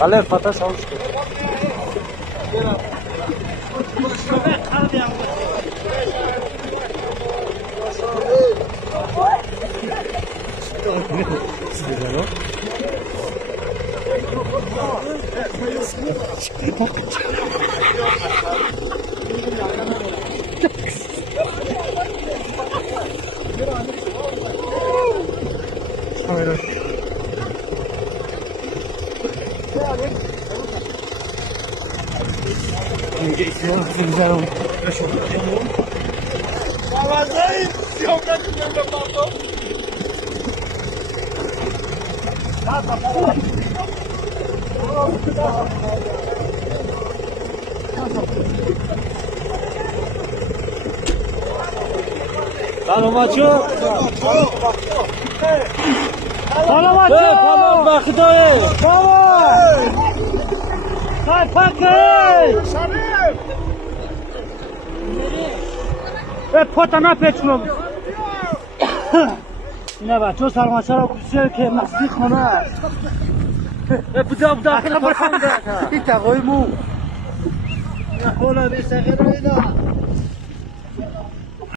Alev patas almış. سلامتشو سلامتشو پامون بخدای پامون خای پاکی پاتنا پیچونم نه بچه سلامتشو رو کسیه که مصدی خونه بودا خیلی برخونده این تقوی مو نه خولا بیسته غیر اینا